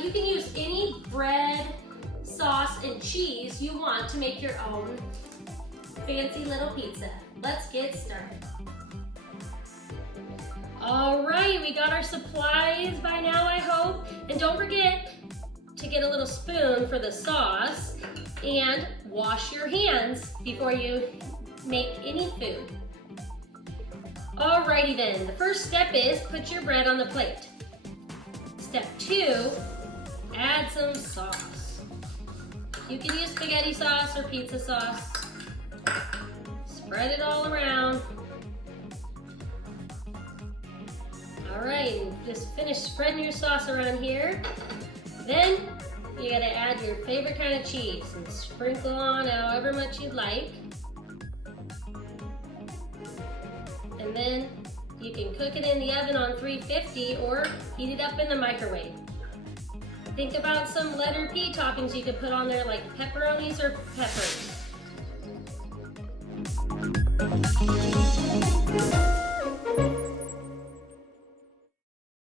You can use any bread, sauce, and cheese you want to make your own fancy little pizza. Let's get started. All right, we got our supplies by now, I hope. And don't forget to get a little spoon for the sauce and wash your hands before you make any food. Alrighty then, the first step is put your bread on the plate. Step 2, add some sauce. You can use spaghetti sauce or pizza sauce. Spread it all around. Alright, just finish spreading your sauce around here. Then you gotta add your favorite kind of cheese and sprinkle on however much you'd like. And then you can cook it in the oven on 350 or heat it up in the microwave. Think about some letter P toppings you could put on there like pepperonis or peppers.